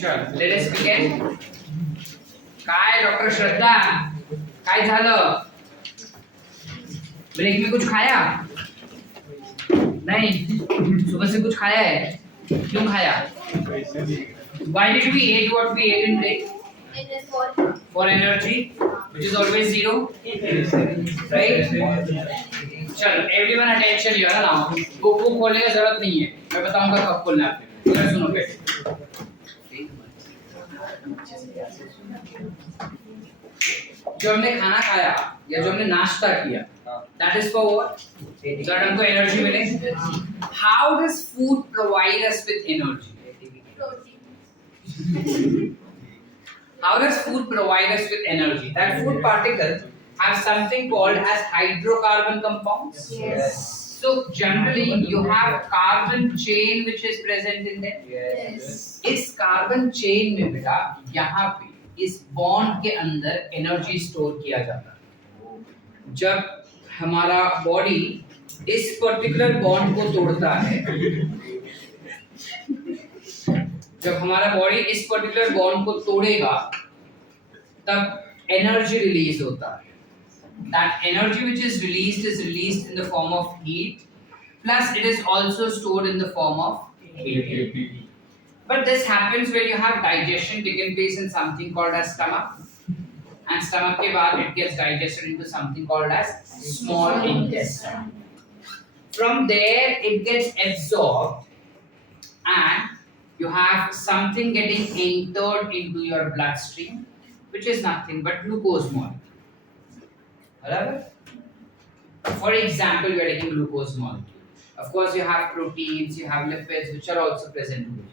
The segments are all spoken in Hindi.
चल लेट अस बिगिन. काय डॉक्टर श्रद्धा, काय झालं? ब्रेक में कुछ खाया नहीं? सुबह से कुछ खाया है? क्यों खाया? Why did we eat what we ate in break? For energy, which is always zero, right? चल everyone attention here now. Book खोलने की जरूरत नहीं है, मैं बताऊंगा कब खोलना है आपने. इधर सुनो पहले. जो हमने खाना खाया या जो हमने नाश्ता किया, that is for what? So that हमको एनर्जी मिले. How does food provide us with energy? How does food provide us with energy? That food particles have something called as hydrocarbon compounds. Yes. So generally you have carbon chain which is present in there. Yes. इस कार्बन चेन में बेटा यहाँ पे इस बॉन्ड के अंदर एनर्जी स्टोर किया जाता है. जब हमारा बॉडी इस पर्टिकुलर बॉन्ड को तोड़ता है, जब हमारा बॉडी इस पर्टिकुलर बॉन्ड को तोड़ेगा तब एनर्जी रिलीज होता है. That energy which is released in the form of heat, plus it is also stored in the form of ATP. But this happens when you have digestion taking place in something called as stomach, and stomach के बाद it gets digested into something called as small intestine. From there it gets absorbed and you have something getting entered into your bloodstream, which is nothing but glucose molecule. For example, we are taking glucose molecule. Of course, you have proteins, you have lipids, which are also present in it.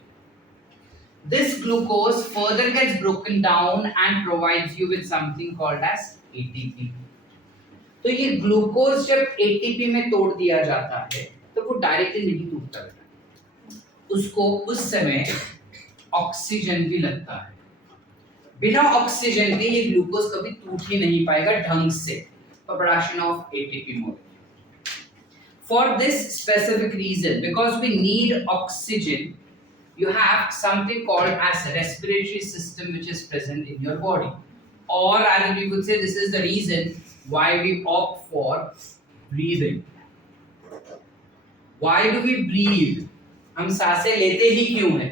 This glucose further gets broken down and provides you with something called as ATP. तो ये ग्लूकोज जब ATP में तोड़ दिया जाता है तो वो डायरेक्टली नहीं टूटता है, उसको उस समय ऑक्सीजन भी लगता है. बिना ऑक्सीजन के ये ग्लूकोज कभी टूट ही नहीं पाएगा ढंग से. Production of ATP molecule. For this specific reason, because we need oxygen, you have something called as respiratory system which is present in your body. Or as we would say, this is the reason why we opt for breathing. Why do we breathe? हम सांसें लेते ही क्यों हैं?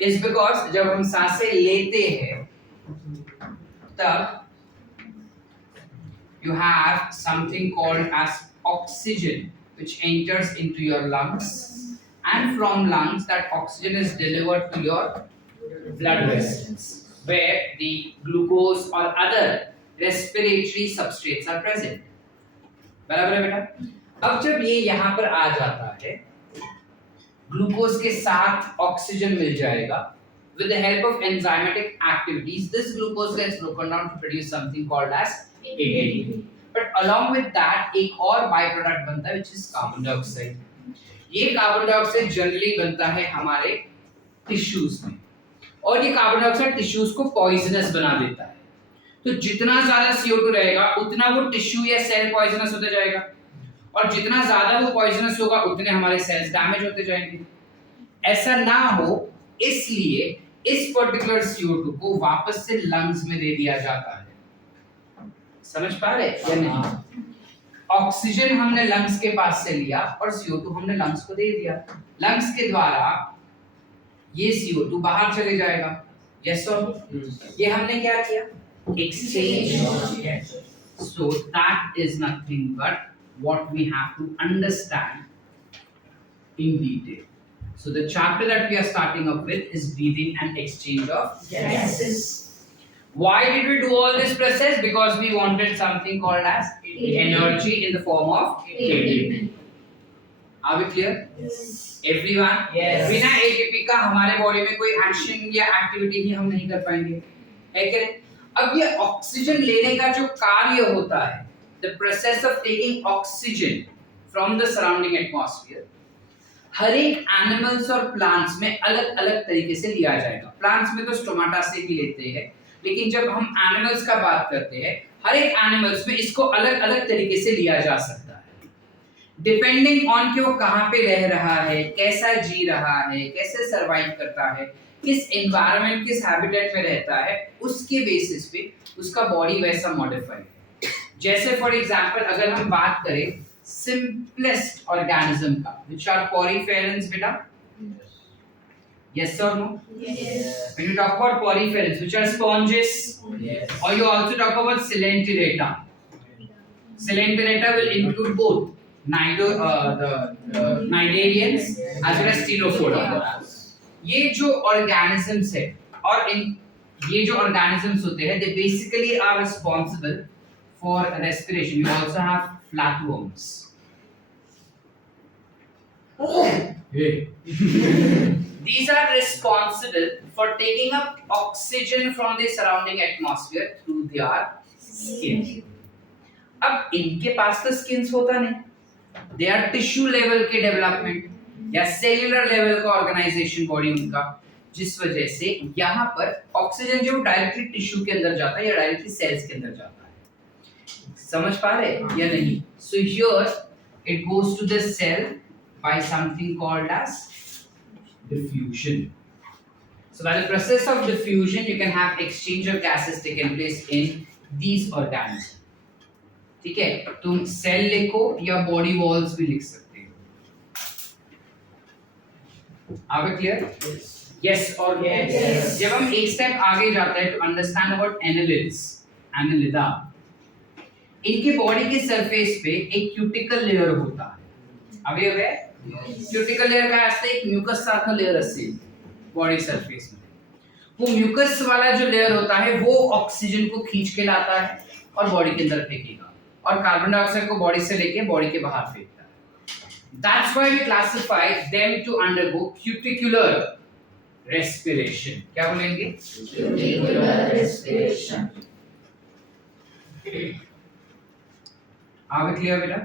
It's because जब हम सांसें लेते हैं तब you have something called as oxygen which enters into your lungs, and from lungs that oxygen is delivered to your blood vessels where the glucose or other respiratory substrates are present. बराबर है बेटा? अब जब ये यहाँ पर आ जाता है, ग्लूकोज के साथ ऑक्सीजन मिल जाएगा. With the help of enzymatic activities, this glucose gets broken down to produce something called as ATP. But along with that, एक और byproduct बनता है which is carbon dioxide. ये carbon dioxide generally बनता है हमारे tissues में, और ये carbon dioxide tissues को poisonous बना देता है. तो जितना ज़्यादा CO2 रहेगा उतना वो tissue या cell poisonous होते जाएगा, और जितना ज़्यादा वो poisonous होगा उतने हमारे cells damage होते जाएंगे. ऐसा ना हो इसलिए इस पर्टिकुलर CO2 को वापस से लंग्स में दे दिया जाता है. समझ पा रहे या नहीं? ऑक्सीजन हमने लंग्स के पास से लिया और CO2 हमने लंग्स को दे दिया. लंग्स के द्वारा ये CO2 बाहर चले जाएगा. यस और ये हमने क्या किया? Exchange. So that is nothing but what we have to understand in detail. So the chapter that we are starting up with is breathing and exchange of gases. Why did we do all this process? Because we wanted something called as energy in the form of ATP. Are we clear? Yes. Everyone? Yes. बिना ATP का हमारे बॉडी में कोई एक्शन या एक्टिविटी ही हम नहीं कर पाएंगे, है क्या? अब ये ऑक्सीजन लेने का जो कार्य होता है, the process of taking oxygen from the surrounding atmosphere, हर एक एनिमल्स और प्लांट्स में अलग अलग तरीके से लिया जाएगा. प्लांट्स में तो स्टोमाटा से भी लेते हैं, लेकिन जब हम एनिमल्स का बात करते हैं, हर एक एनिमल्स में इसको अलग अलग तरीके से लिया जा सकता है, डिपेंडिंग ऑन कि वो कहाँ पे रह रहा है, कैसा जी रहा है, कैसे सरवाइव करता है, किस एनवायरनमेंट किस हैबिटेट में रहता है उसके बेसिस पे उसका बॉडी वैसा मॉडिफाई है। जैसे फॉर एग्जांपल अगर हम बात करें सिंपलेस्ट ऑर्गेनिज्म का व्हिच आर पॉरीफेरेंस बेटा, yes or no? Yes. When you talk about poriferans which are sponges, Yes. or you also talk about coelenterata. Coelenterata will include both the cnidarians as well as ctenophora. ये जो organisms है और ये जो organisms होते हैं they basically are responsible for respiration. You also have flatworms. These are responsible for taking up oxygen from the surrounding atmosphere through their skin. अब इनके पास तो स्किन्स होता नहीं, दे आर टिश्यू लेवल के डेवलपमेंट या सेल्यूलर लेवल का ऑर्गेनाइजेशन बॉडी उनका, जिस वजह से यहाँ पर ऑक्सीजन जो डायरेक्टली टिश्यू के अंदर जाता है या डायरेक्टली सेल्स के अंदर जाता है। समझ पा रहे या नहीं? So here it goes to the cell by something called as diffusion. So by the process of diffusion you can have exchange of gases taken place in these organisms. ठीक है, तुम सेल लिखो या बॉडी वॉल्स भी लिख सकते हो। आगे क्लियर? यस और यस। जब हम एक स्टेप आगे जाते हैं to understand about annelids, annelida, इनके बॉडी के सरफेस पे एक क्यूटिकल लेयर होता है। अभी है क्यूटिकल लेयर का ऐसे एक म्यूकस सारखा लेयर असते बॉडी सरफेस में। वो म्यूकस वाला जो लेयर होता है वो ऑक्सीजन को खींच के लाता है और बॉडी के अंदर फेंकेगा और कार्बन डाइऑक्साइड को बॉडी से लेके बॉडी के बाहर फेंकता है। That's why we classify them to undergo cuticular respiration. क्या बोलेंगे? Cuticular respiration. आगे क्लियर बेटा?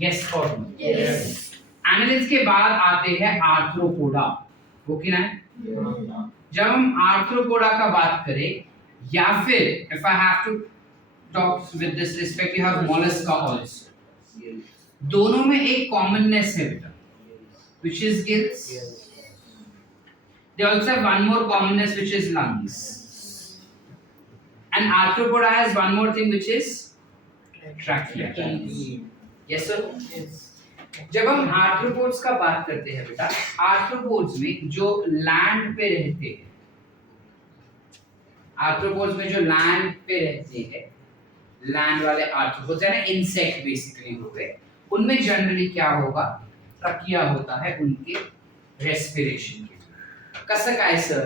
यस और नो? Yes. एनालिड्स के बाद आते हैं आर्थ्रोपोडा। वो क्या है? जब हम आर्थ्रोपोडा का बात करें या फिर if I have to talk with this respect you have mollusca also, दोनों में एक कॉमननेस है बेटा which is gills. They also have one more commonness which is lungs, and arthropoda has one more thing which is trachea. Yes sir. जब हम आर्थ्रोपोड्स का बात करते हैं बेटा, आर्थ्रोपोड्स में जो लैंड पे रहते हैं, आर्थ्रोपोड्स में जो लैंड पे रहते हैं, लैंड वाले आर्थ्रोपोड्स यानी इंसेक्ट बेसिकली हो गए, उनमें जनरली क्या होगा? ट्रकिया होता है उनके रेस्पिरेशन के लिए। कसं काय सर?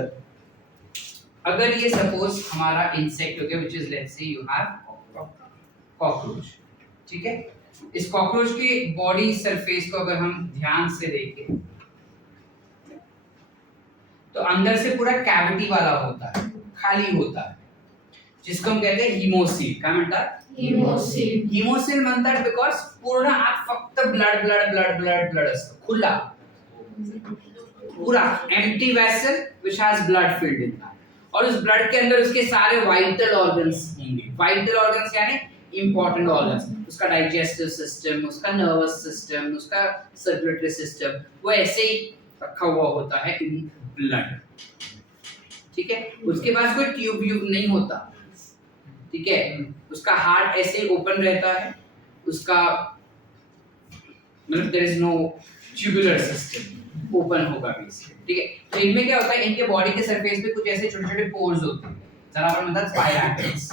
अगर ये सपोज हमारा इंसेक्ट हो गया which is let's say you have cockroach, ठीक है? इस कॉकरोच की बॉडी सरफेस को अगर हम ध्यान से देखें तो अंदर से पूरा कैविटी वाला होता है, खाली होता है, जिसको हम कहते हैं हिमोसील। काय म्हणतात? Hemosil. हिमोसील म्हणतात बिकॉज पूर्ण आत फक्त blood blood blood blood blood असतं, खुला पूरा empty vessel which has blood filled in that, और उस ब्लड के अंदर उसके सारे वाइटल ऑर्गन्स होंगे। वाइटल ऑर्गन्स यानी इंपॉर्टेंट ऑर्गन्स, उसका डाइजेस्टिव सिस्टम, उसका नर्वस सिस्टम, उसका सर्कुलेटरी सिस्टम, वो ऐसे ही रखा हुआ होता है इन ब्लड। ठीक है, उसके पास कोई ट्यूब व्यूब नहीं होता, ठीक है, उसका हार्ट ऐसे ही ओपन रहता है, उसका मतलब there is no tubular system, open होगा बेसिकली। ठीक है, तो इनमें क्या होता है, इनके बॉडी के सरफेस पे कुछ ऐसे छोटे छोटे पोर्स होते हैं, जरा पर मतलब स्पाइरैकल्स।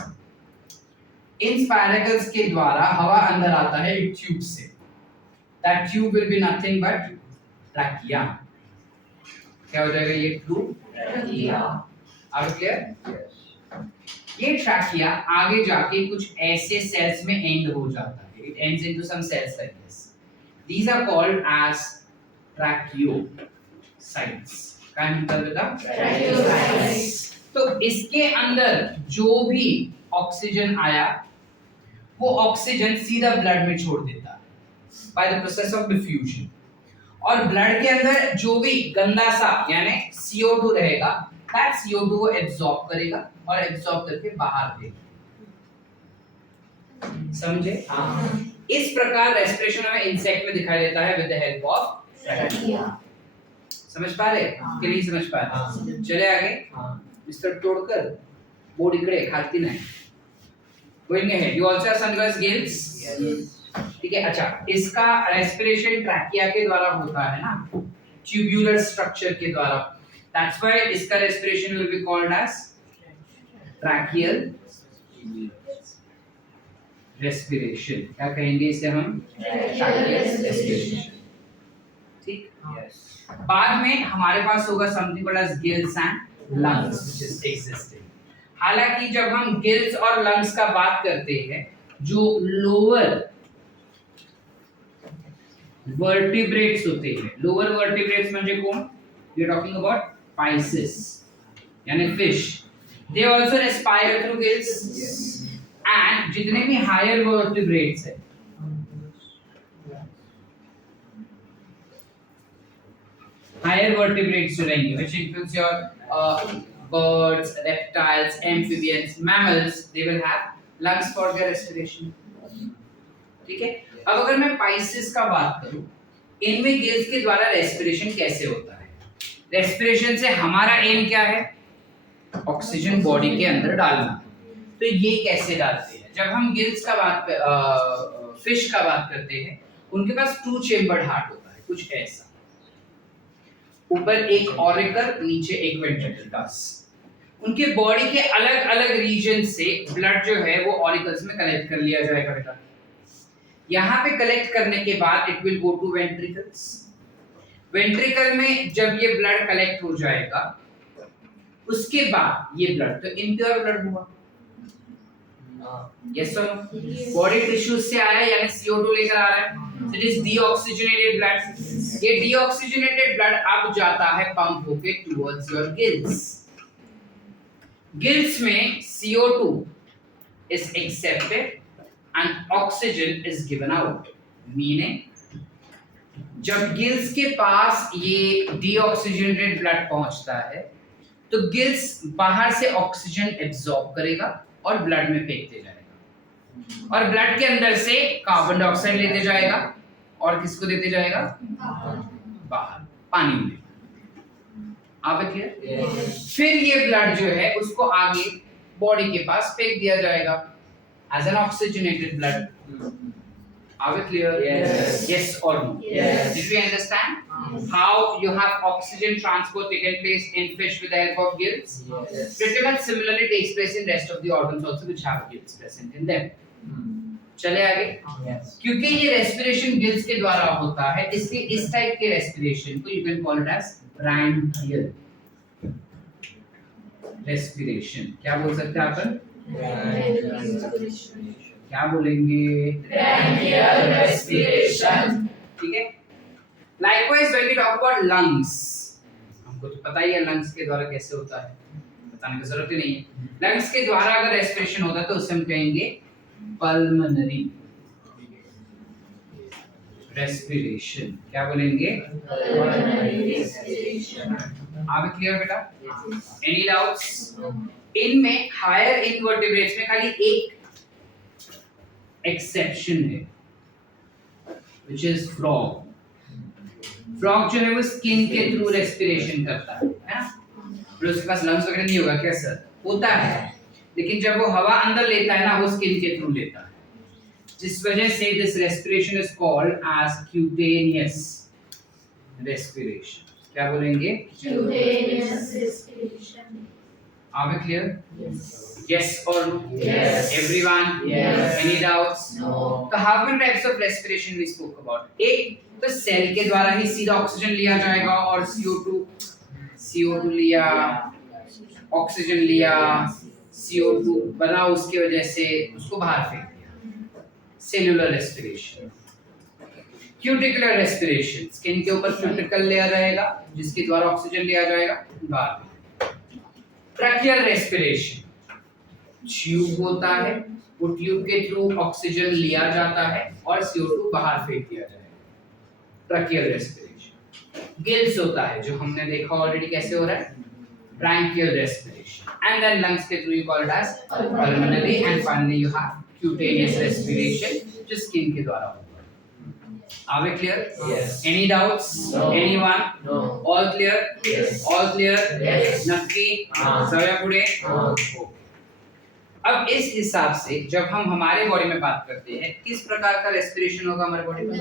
इन स्पाइरैकल्स के द्वारा हवा अंदर आता है एक ट्यूब से, that tube will be nothing but trachea. क्या हो जाएगा ये ट्यूब? Trachea. Are clear? ये ट्रैकिया आगे जाके कुछ ऐसे सेल्स में एंड हो जाता है, it ends into some cells like this, these are called as tracheocytes. क्या मतलब बेटा? Trachiocytes. तो इसके अंदर जो भी ऑक्सीजन आया वो ऑक्सीजन सीधा ब्लड में छोड़ देता है by the process of diffusion, और ब्लड के अंदर जो भी गंदा सा यानी CO2 रहेगा, दैट CO2 वो एब्जॉर्ब करेगा और एब्जॉर्ब करके बाहर फेंकेगा। समझे? इस प्रकार रेस्पिरेशन हमें इंसेक्ट में दिखाई देता है with the help of Trachea. समझ पा रहे कि नहीं समझ पा रहे? चले आगे। मिस्टर तोड़कर बोर्ड इकडे खालती नाही. Going ahead, you also have sunburst gills. ठीक है. अच्छा, इसका रेस्पिरेशन ट्रैकिया के द्वारा होता है ना, ट्यूब्यूलर स्ट्रक्चर के द्वारा. That's why इसका respiration will be called as tracheal respiration. क्या कहेंगे इसे हम? Tracheal respiration. ठीक. बाद में हमारे पास होगा something called as gills and lungs which is existing. हालांकि जब हम गिल्स और लंग्स का बात करते हैं, जो लोअर वर्टिब्रेट्स होते हैं, लोअर वर्टिब्रेट्स म्हणजे कोण? We are talking about pisces यानी fish. They also respire through gills. And जितने भी हायर वर्टिब्रेट्स है, higher vertebrates जो रहेंगे, which includes your birds, reptiles, amphibians, mammals, they will have lungs for their respiration. ठीक है. अब अगर मैं पाइसेस का बात करूं, इनमें गिल्स के द्वारा रेस्पिरेशन कैसे होता है? रेस्पिरेशन से हमारा एम क्या है? ऑक्सीजन बॉडी के अंदर डालना. तो ये कैसे डालते हैं? जब हम गिल्स का बात फिश का बात करते हैं, उनके पास 2 चेम्बर्ड हार्ट होता है, कुछ ऐसा. ऊपर एक ऑरिकल, नीचे एक वेंट्रिकल्स. उनके बॉडी के अलग अलग रीजन से ब्लड जो है वो ऑरिकल्स में कलेक्ट कर लिया जाएगा बेटा. यहाँ पे कलेक्ट करने के बाद it will go to ventricles. Ventricle में जब ये ब्लड कलेक्ट हो जाएगा, उसके बाद ये ब्लड तो इम्प्योर ब्लड हुआ. यस और बॉडी टिश्यूज से आया यानी CO2 लेकर आ रहा है. It is deoxygenated blood. ये डीऑक्सीजनेटेड ब्लड अब जाता है पंप होके टुवर्ड्स योर गिल्स. गिल्स में CO2 is accepted and oxygen is given out. Meaning जब गिल्स के पास ये डीऑक्सीजनेटेड ब्लड पहुंचता है, तो गिल्स बाहर से ऑक्सीजन एब्जॉर्ब करेगा और ब्लड में फेंकते जाएगा. और ब्लड के अंदर से कार्बन डाइऑक्साइड लेते जाएगा और किसको देते जाएगा? बाहर पानी में. आप क्लियर? फिर ये ब्लड जो है उसको आगे बॉडी के पास फेंक दिया जाएगा as an oxygenated blood. Are we clear? Yes or no? Yes. Did we understand how you have oxygen transport taken place in fish with the help of gills? Yes. Pretty much similarly takes place in rest of the organs also which have gills present in them. चले आगे. क्योंकि ये रेस्पिरेशन गिल्स के द्वारा होता है, इसलिए इस टाइप के रेस्पिरेशन को you can call it as branchial respiration. क्या बोल सकते हैं आप? क्या बोलेंगे? Branchial respiration. ठीक है. Likewise when we talk about lungs, हमको तो पता ही है lungs के द्वारा कैसे होता है, बताने की जरूरत ही नहीं है. lungs के द्वारा अगर रेस्पिरेशन होता है तो उसे हम कहेंगे pulmonary respiration. क्या बोलेंगे? Pulmonary respiration. आप क्लियर बेटा? Any doubts? इनमें हायर इनवर्टिब्रेट्स में खाली एक एक्सेप्शन है, which is frog. फ्रॉग जो है वो स्किन के थ्रू रेस्पिरेशन करता है ना? फिर उसके पास लंग्स वगैरह नहीं होगा क्या सर? होता है, लेकिन जब वो हवा अंदर लेता है ना, वो स्किन के थ्रू लेता है, जिस वजह से this respiration is called as cutaneous respiration. क्या बोलेंगे? Cutaneous respiration. Are we clear? Yes. Yes or no? Yes. Everyone? Yes. Any doubts? No. तो how many types of respiration we spoke about? एक तो सेल के द्वारा ही सीधा ऑक्सीजन लिया जाएगा और CO2 लिया, ऑक्सीजन लिया, CO2 बना, उसकी वजह से उसको बाहर फेंक दिया. Cellular respiration. Cuticular respiration, skin के ऊपर क्यूटिकल लेयर रहेगा जिसके द्वारा ऑक्सीजन लिया जाएगा बाहर. ट्रैकियल रेस्पिरेशन, ट्यूब होता है, वो ट्यूब के थ्रू ऑक्सीजन लिया जाता है और CO2 बाहर फेंक दिया जाएगा. Tracheal respiration. गिल्स होता है जो हमने देखा ऑलरेडी कैसे हो रहा है, branchial respiration. And then lungs के through you call it as pulmonary. And finally you have cutaneous respiration जो स्किन के द्वारा होता है. Are we clear? Yes. Any doubts? No. Anyone? No. All clear? Yes. All clear? Yes. नक्की? हाँ. सवया पुढे? हाँ. अब इस हिसाब से जब हम हमारे बॉडी में बात करते हैं किस प्रकार का रेस्पिरेशन होगा हमारे बॉडी में?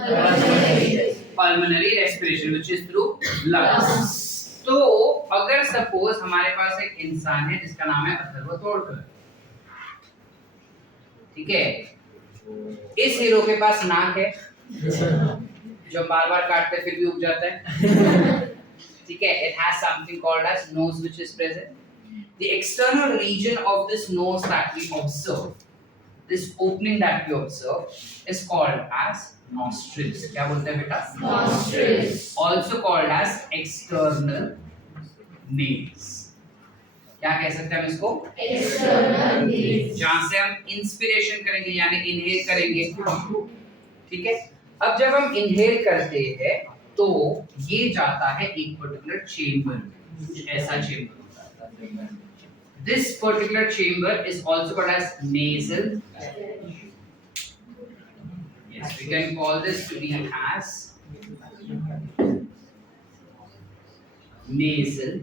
Pulmonary respiration which is through lungs. तो अगर सपोज हमारे पास एक इंसान है जिसका नाम है अथर्व तोड़कर, ठीक है, इस हीरो के पास नाक है जो बार बार काटते फिर भी उग जाता है, ठीक है, it has something called as nose which is present. The external region of this nose that we observe, this opening that we observe is called as nostrils. क्या बोलते हैं बेटा? Nostrils. Also called as external nails. क्या कह सकते हैं हम इसको? External nails. जहां से हम इंस्पिरेशन करेंगे यानी इनहेल करेंगे, ठीक है। अब जब हम इनहेल करते हैं तो ये जाता है एक पर्टिकुलर चेम्बर में, कुछ ऐसा चेम्बर होता है। This particular chamber is also called as nasal. Yes, we can call this to be as nasal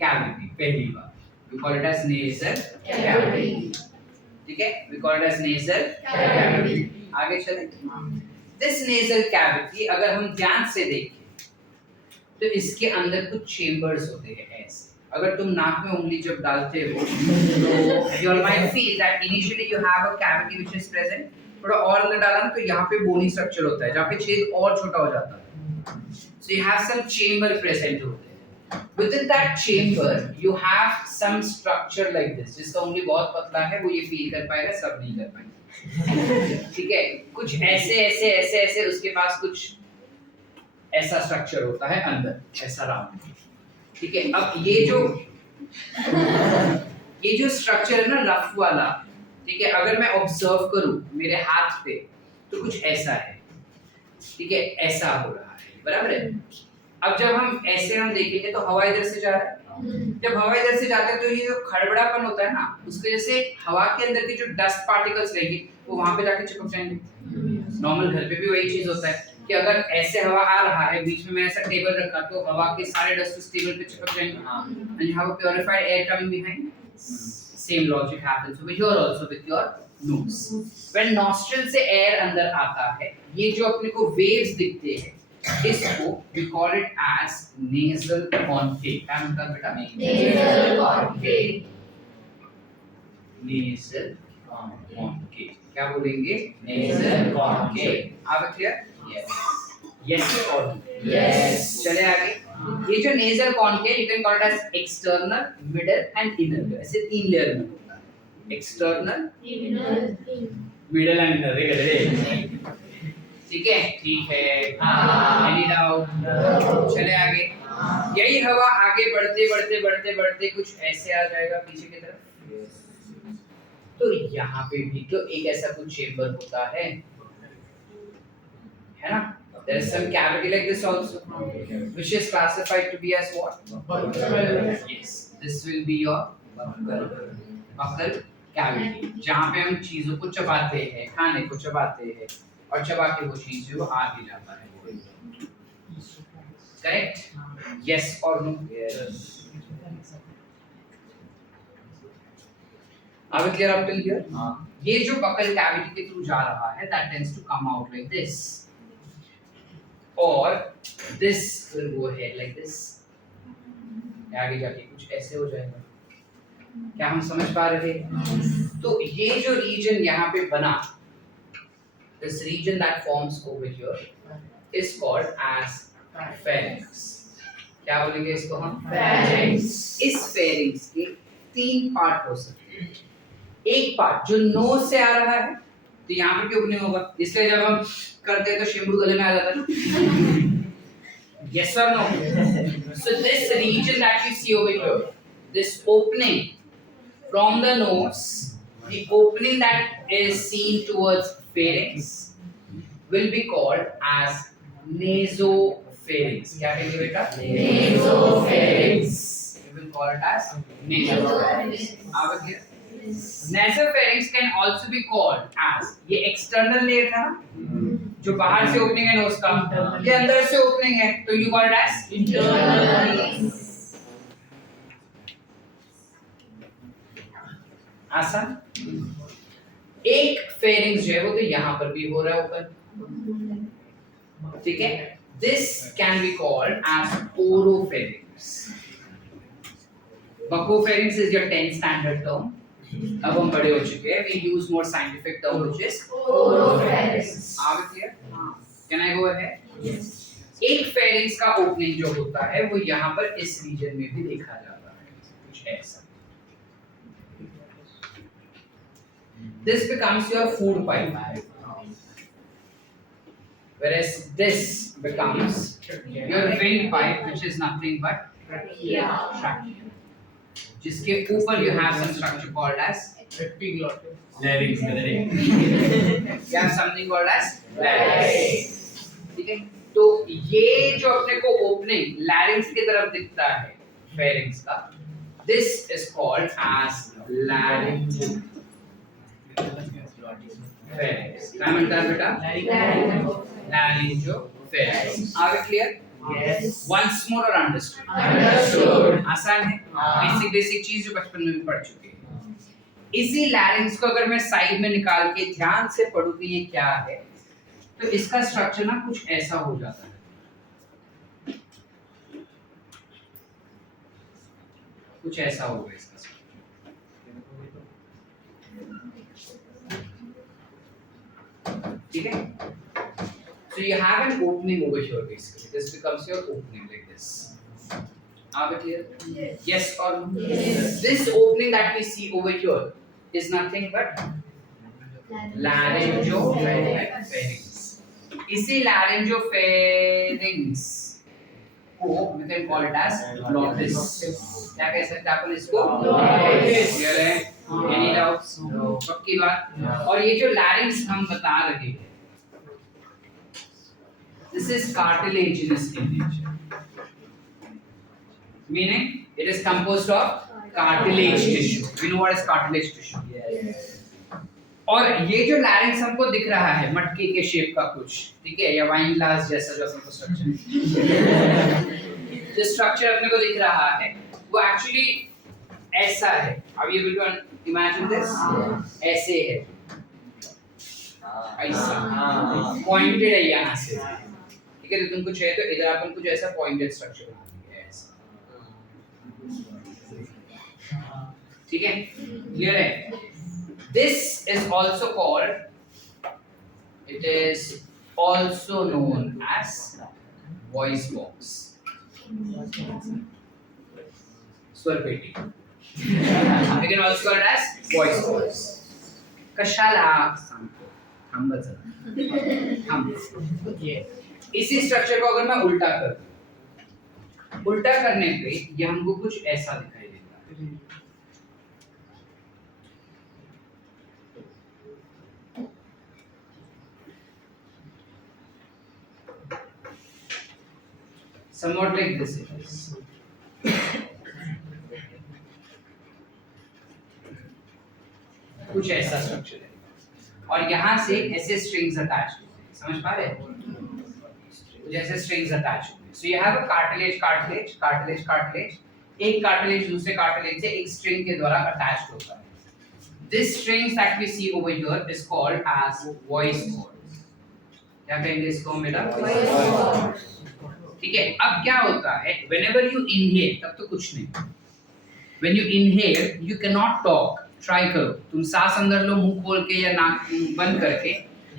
cavity. पहली बार we call it as nasal cavity. ठीक है, we call it as nasal cavity. आगे चलें। This nasal cavity अगर हम ध्यान से देखें तो इसके अंदर कुछ चेम्बर्स होते हैं ऐसे। अगर तुम नाक में उंगली जब डालते हो तो you might feel that initially you have a cavity which is present. थोड़ा और अंदर डाला ना तो यहाँ पे बोनी स्ट्रक्चर होता है जहाँ पे छेद और छोटा हो जाता है। So you have some chamber present होते हैं। Within that chamber you have some structure like this जिसका उंगली बहुत पतला है वो ये फील कर पाएगा, सब नहीं कर पाएंगे। ठीक है, कुछ ऐसे ऐसे ऐसे ऐसे उसके पास कुछ ऐसा स्ट्रक्चर होता है अंदर, ऐसा राउंड। ठीक है, अब ये जो स्ट्रक्चर है ना रफ वाला, ठीक है, अगर मैं ऑब्जर्व करूं मेरे हाथ पे तो कुछ ऐसा है, ठीक है, ऐसा हो रहा है, बराबर है। अब जब हम ऐसे हम देखेंगे तो हवा इधर से जा रहा है, जब हवा इधर से जाता है तो ये जो खड़बड़ापन होता है ना उसकी वजह से हवा के अंदर की जो डस्ट पार्टिकल्स रहेंगे वो वहां पे जाके चिपक जाएंगे। नॉर्मल घर पे भी वही चीज होता है कि अगर ऐसे हवा आ रहा है, बीच में मैं ऐसा टेबल रखा तो हवा के सारे डस्ट उस टेबल पे चिपक जाएंगे and you have a purified air coming behind. Same logic happens over here also with your nose. When nostril से air अंदर आता है, ये जो अपने को waves दिखते हैं इसको we call it as nasal concave. क्या मतलब बेटा? Nasal concave. Nasal concave. क्या बोलेंगे? Nasal concave. आप clear? Yes. Yes or no? Yes. चले आगे। ये जो nasal concave you can call it as external, middle and inner. ऐसे तीन लेयर में होता है। External, middle and inner. ठीक है? ठीक है। Any doubt? चले आगे। यही हवा आगे बढ़ते बढ़ते बढ़ते बढ़ते कुछ ऐसे आ जाएगा पीछे की तरफ। तो यहाँ पे भी तो एक ऐसा कुछ चेम्बर होता है ना? There is some cavity like this also, which is classified to be as what? Yes, this will be your buccal cavity, जहाँ पे हम चीजों को चबाते हैं, खाने को चबाते हैं और चबा के वो चीज जो आगे जाता है। Correct? Yes or no? Yes. Are we clear up till here? हाँ. ये जो buccal cavity के थ्रू जा रहा है, that tends to come out like this. और this will go ahead like this, आगे जाके कुछ ऐसे हो जाएगा। क्या हम समझ पा रहे हैं? तो ये जो रीजन यहाँ पे बना, this region that forms over here is called as pharynx. क्या बोलेंगे इसको हम? Pharynx. इस pharynx के तीन पार्ट हो सकते हैं। एक पार्ट जो नोज से आ रहा है तो यहाँ पे क्यों नहीं होगा, इसलिए जब हम करते हैं तो शैम्पू गले में आ जाता है ना। Yes or no? So this region that you see over here, this opening from the nose, the opening that is seen towards pharynx will be called as nasopharynx. क्या कहेंगे बेटा? Nasopharynx. We will call it as nasopharynx. आप clear? Nasopharynx can also be called as, ये external layer था ना जो बाहर से ओपनिंग है नोज का, ये अंदर से ओपनिंग है, तो you call it as Internal. आसान। एक फेरिंग्स जो है वो तो यहाँ पर भी हो रहा है ऊपर, ठीक है। This can be called as oropharynx. Buccopharynx is your 10th standard term. अब हम बड़े हो चुके हैं, we use more scientific term which is Oropharynx. Are we clear? Can I go ahead? Yes. एक फेरिंग्स का ओपनिंग जो होता है वो यहाँ पर इस रीजन में भी देखा जाता है, कुछ ऐसा। This becomes your food pipe, whereas this becomes your windpipe, which is nothing but trachea, जिसके ऊपर you have some structure called as Larynx. you have something called as larynx, ठीक है। तो ये जो अपने को ओपनिंग लैरिंक्स की तरफ दिखता है फेरिंग्स का, this is called as laryngeal pharynx। क्या म्हणतात बेटा? Laryngeo pharynx। Are we clear? Yes. Once more or understood? Understood. आसान है, बेसिक चीज जो बचपन में भी पढ़ चुके हैं। इसी लैरिंक्स को अगर मैं साइड में निकाल के ध्यान से पढ़ूं कि ये क्या है, तो इसका स्ट्रक्चर ना कुछ ऐसा हो जाता है, कुछ ऐसा होगा इसका स्ट्रक्चर, ठीक है। So you have an opening over here basically. This becomes your opening like this. Are we clear? Yes. Yes or no? Yes. This opening that we see over here is nothing but laryngopharynx. इसी laryngopharynx को we can call it as glottis। क्या कह सकते हैं अपन इसको? Glottis। Clear है? Any doubts? पक्की बात। और ये जो larynx हम बता रहे हैं, this is cartilaginous in nature, meaning it is composed of cartilage tissue। We know what is cartilage tissue? Yes. और ये जो लैरिंक्स हमको दिख रहा है मटके के शेप का कुछ, ठीक है, या वाइन ग्लास जैसा जो हमको स्ट्रक्चर जो स्ट्रक्चर अपने को दिख रहा है वो एक्चुअली ऐसा है। अब ये बिल्कुल इमेजिन दिस, ऐसे है, ऐसा पॉइंटेड है यहाँ से, ठीक है। तो तुम कुछ है तो इधर अपन कुछ ऐसा पॉइंटेड स्ट्रक्चर बना देंगे ऐसा, ठीक है। क्लियर है? This is also called, it is also known as voice box, स्वर पेटी। We can also call it as voice box। कशाला सांगतो, थांब जरा, थांब। इसी स्ट्रक्चर को अगर मैं उल्टा कर, उल्टा करने पे ये हमको कुछ ऐसा दिखाई देता है। Somewhat like this it is। कुछ ऐसा स्ट्रक्चर है, और यहाँ से ऐसे स्ट्रिंग्स अटैच होते हैं, समझ पा रहे हैं? जैसे स्ट्रिंग्स अटैच होते हैं। So you have a cartilage cartilage cartilage cartilage, एक कार्टिलेज दूसरे कार्टिलेज से एक स्ट्रिंग के द्वारा अटैच्ड होता है। This strings that we see over here is called as voice cords. क्या कहेंगे इसको हम बेटा? ठीक है। अब क्या होता है, व्हेनेवर यू इनहेल, तब तो कुछ नहीं, when you inhale you can not talk. Try करो, तुम सांस अंदर लो मुंह खोल के या नाक बंद करके,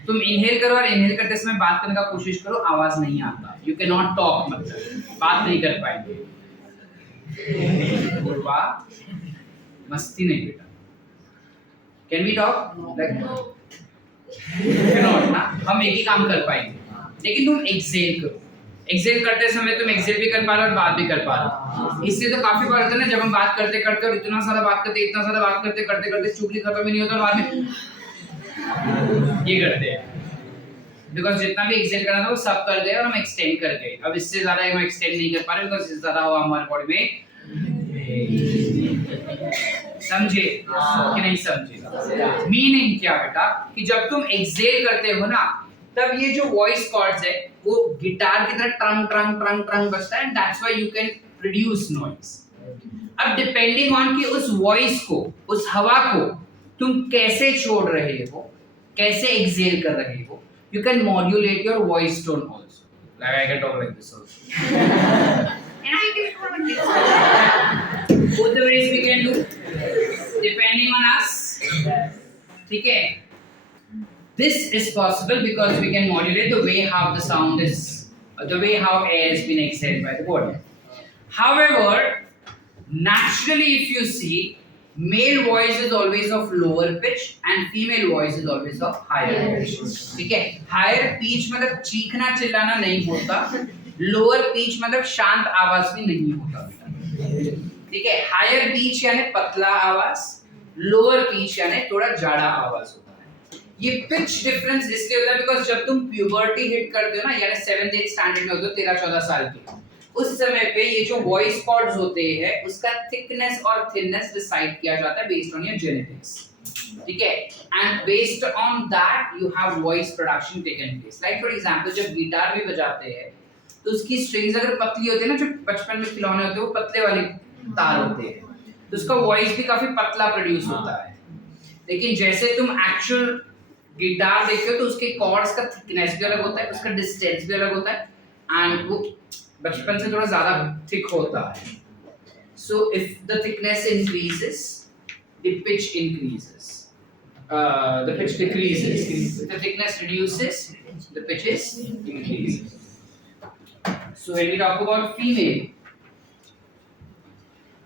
तुम इनहेल करो और इनहेल करते समय बात करने का कोशिश करो, आवाज नहीं आता, यू कैन नॉट टॉक, मतलब बात नहीं कर पाएंगे। वाह, मस्ती नहीं बेटा। Can we talk? Like not ना, हम एक ही काम कर पाएंगे, लेकिन तुम एक्सेल करो। एक्सेल करते समय तुम एक्सेल भी कर पा रहे हो और बात भी कर पा रहे हो। इससे तो काफी बार होता है ना, जब हम बात करते करते और इतना सारा बात करते इतना सारा बात करते करते करते चुगली खत्म ही नहीं होता और बाद में ये करते हैं। बिकॉज जितना भी एक्सेल करना था वो सब कर गए और हम एक्सटेंड कर गए। अब इससे ज्यादा हम एक्सटेंड नहीं कर पा रहे बिकॉज इससे ज्यादा हुआ हमारे बॉडी में। समझे कि नहीं समझे? मीनिंग क्या बेटा, कि जब तुम एक्सेल करते हो ना तब ये जो वॉइस कॉर्ड्स है वो गिटार की तरह ट्रंग ट्रंग ट्रंग ट्रंग बजता है, and that's why you can produce noise. अब डिपेंडिंग ऑन कि उस वॉइस को, उस हवा को तुम कैसे छोड़ रहे हो, कैसे एक्सेल कर रहे हो, you can modulate your voice tone also. Like I can talk like this also. And I can talk like this. Both the ways we can do, depending on us. ठीक है? This is possible because we can modulate the way how the sound is, the way how air has been exhaled by the body. However, naturally, if you see, male voice is always of lower pitch and female voice is always of higher pitch. ठीक है? Higher pitch मतलब चीखना चिल्लाना नहीं होता, lower pitch मतलब शांत आवाज भी नहीं होता। ठीक है? Higher pitch यानी पतला आवाज, lower pitch यानी थोड़ा जाड़ा आवाज होता है। ये पिच डिफरेंस इसलिए होता है बिकॉज जब तुम प्यूबर्टी हिट करते हो ना, यानी 7th 8th स्टैंडर्ड में होते हो, 13-14 साल के, उस समय पे ये जो वॉइस कॉर्ड्स होते हैं उसका थिकनेस और थिननेस डिसाइड किया जाता है बेस्ड ऑन योर जेनेटिक्स। ठीक है? And based on that you have voice production taken place. Like for example जब गिटार भी बजाते हैं तो उसकी स्ट्रिंग्स अगर पतली होती है ना, जो बचपन में खिलौने होते हैं वो पतले वाले तार होते हैं, तो उसका वॉइस भी काफी पतला प्रोड्यूस होता है। लेकिन जैसे तुम एक्चुअल गिटार देखते हो तो उसके कॉर्ड्स का थिकनेस भी अलग होता है, उसका डिस्टेंस भी अलग होता है, एंड वो बचपन से थोड़ा ज्यादा थिक होता है। So if the thickness increases, the pitch increases. The pitch decreases. If the thickness reduces, the pitch is increases. So when we talk about female,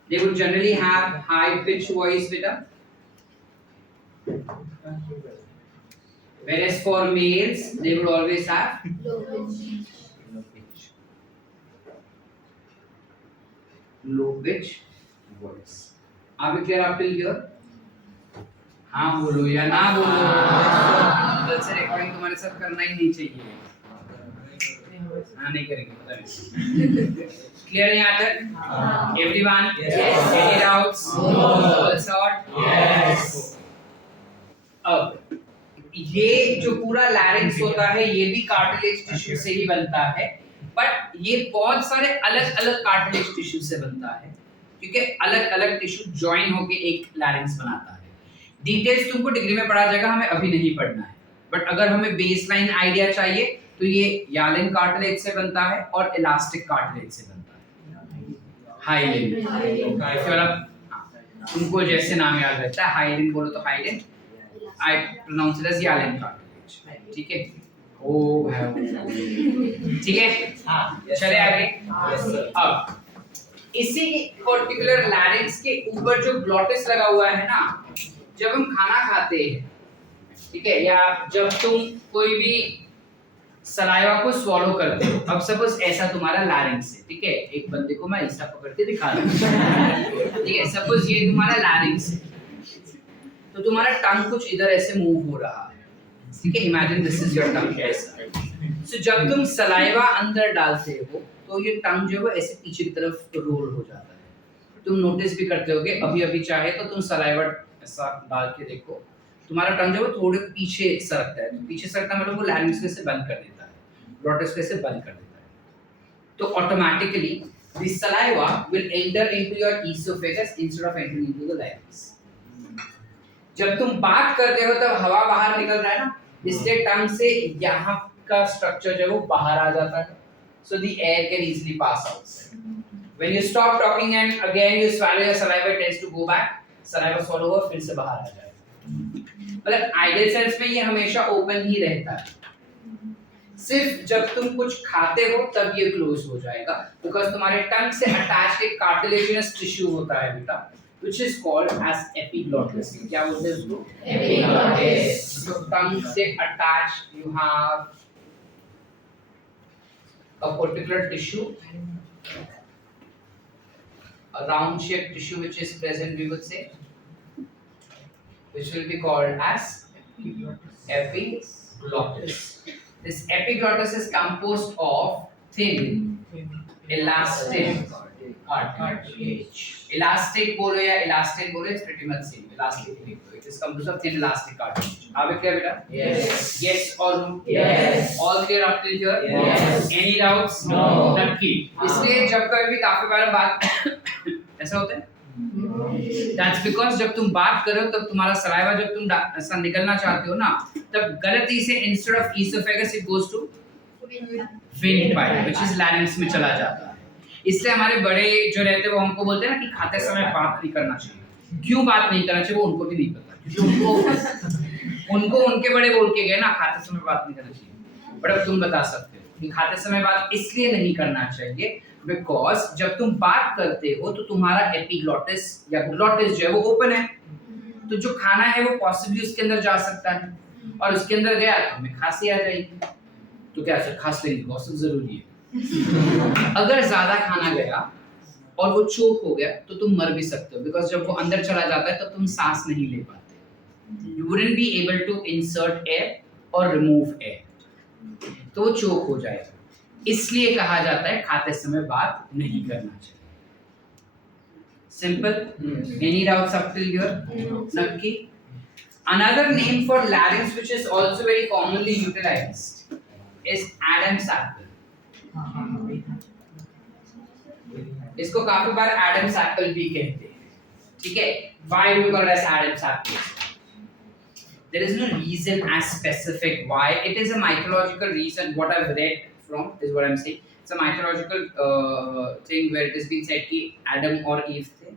they would generally have high pitch voice with them. Whereas for males, they would always have low pitch. low pitch voice. Are we clear up till here? हाँ बोलो या ना बोलो। कल से रिकॉर्डिंग तुम्हारे साथ करना ही नहीं चाहिए। हाँ नहीं करेंगे, पता नहीं। Clear यहाँ तक? Everyone? Yes. Any doubts? No. All sort? Yes. अब ये जो पूरा लैरिंक्स होता है ये भी कार्टिलेज टिश्यू से ही बनता है, बट ये बहुत सारे अलग अलग कार्टिलेज टिश्यू से बनता है, क्योंकि अलग अलग टिश्यू ज्वाइन होके एक लैरिंक्स बनाता है। डिटेल्स तुमको डिग्री में पढ़ा जाएगा, हमें अभी नहीं पढ़ना है, बट अगर हमें बेसलाइन आइडिया चाहिए तो ये यालिन कार्टिलेज से बनता है और इलास्टिक कार्टिलेज से बनता है। हाइलिन, तुमको जैसे नाम याद रहता है, हाइलिन बोलो तो hyaline, I pronounce it as yaline cartilage. ठीक है? ओ भाई, ठीक है? हाँ, चले आगे। अब इसी पर्टिकुलर लैरिंक्स के ऊपर जो ग्लॉटिस लगा हुआ है ना, जब हम खाना खाते हैं, ठीक है, या जब तुम कोई भी सलाइवा को स्वॉलो करते हो, अब सपोज ऐसा तुम्हारा लैरिंक्स है, ठीक है, एक बंदे को मैं ऐसा पकड़ के दिखा रहा हूँ, ठीक है, सपोज ये तुम्हारा लैरिंक्स है, तो तुम्हारा टंग कुछ इधर ऐसे मूव हो रहा है, ठीक है, imagine this is your tongue ऐसा। सो जब तुम सलाइवा अंदर डालते हो तो ये टंग जो है ऐसे पीछे की तरफ रोल हो जाता है। तुम नोटिस भी करते होगे, अभी अभी चाहे तो तुम सलाइवा ऐसा डाल के देखो, तुम्हारा टंग जो है थोड़े पीछे सरकता है, तो पीछे सरकता मतलब वो लैरिंक्स को से बंद कर देता है, ग्लॉटिस को से बंद कर देता है, तो automatically the saliva will enter into your esophagus instead of entering into the larynx. जब तुम बात करते हो तब हवा बाहर निकल रहा है ना, इसलिए टंग से यहाँ का स्ट्रक्चर जो है वो बाहर आ जाता है, so the air can easily pass outside. When you stop talking and again you swallow your saliva, it tends to go back, saliva swallow हुआ फिर से बाहर आ जाएगा। मतलब आइडियल सेंस में ये हमेशा ओपन ही रहता है, सिर्फ जब तुम कुछ खाते हो तब ये क्लोज हो जाएगा, बिकॉज तुम्हारे टंग से अटैच एक कार्टिलेजिनस टिश्यू होता है बेटा, which is called as epiglottis. क्या बोलते हैं उसको? Epiglottis. So tongue से attached you have a particular tissue, a round shaped tissue which is present, we would say, which will be called as epiglottis. This epiglottis is composed of thin elastic cartilage. Elastic बोलो या इलास्टिक बोलो, it's pretty much same. Elastic लिख दो. It is composed of thin elastic cartilage. आप क्या बेटा? Yes. Yes or no? Yes. All clear up till here? Yes. Any doubts? No. नक्की. इसलिए जब कभी भी काफी बार बात ऐसा होता है. That's because जब तुम बात करो तब तुम्हारा सलाइवा जब तुम ऐसा निकलना चाहते हो ना, तब गलती से instead of esophagus it goes to windpipe which is larynx में चला जाता है. इसलिए हमारे बड़े जो रहते हैं वो हमको बोलते हैं ना कि खाते समय बात नहीं करना चाहिए. क्यों बात नहीं करना चाहिए वो उनको भी नहीं पता, क्योंकि उनको उनके बड़े बोल के गए ना खाते समय बात नहीं करना चाहिए. बट अब तुम बता सकते हो कि खाते समय बात इसलिए नहीं करना चाहिए बिकॉज जब तुम बात करते हो तो तुम्हारा एपिग्लॉटिस या ग्लॉटिस जो है वो ओपन है, तो जो खाना है वो पॉसिबली उसके अंदर जा सकता है, और उसके अंदर गया तो हमें खांसी आ जाएगी. तो क्या सर खांस लेनी बहुत जरूरी है. अगर ज्यादा खाना गया और वो चोक हो गया तो तुम मर भी सकते हो, बिकॉज जब वो अंदर चला जाता है तो तुम सांस नहीं ले पाते. You wouldn't be able to insert air और रिमूव एयर, तो वो चोक हो जाएगा. इसलिए कहा जाता है खाते समय बात नहीं करना चाहिए. Simple. Any doubts up till here? नक्की. Another name for larynx which is also very commonly utilized is Adam's apple. इसको काफी बार एडम्स एप्पल भी कहते हैं. ठीक है. Why do we call it as Adam's apple? There is no reason as specific why. It is a mythological reason. What I've read from is what I'm saying. It's a mythological thing where it has been said कि Adam और Eve थे.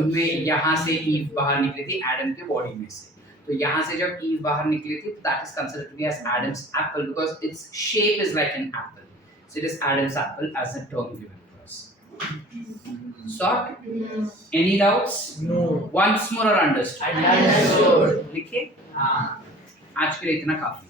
उनमें यहाँ से ईव बाहर निकली थी एडम के बॉडी में से. तो यहाँ से जब ईव बाहर निकली थी तो that is considered to be as Adam's apple because its shape is like an apple. So it is Adam's apple as the term given to us. Short? Any doubts? No. Once more or understood? Understood. लिखिए. आज के लिए इतना काफी.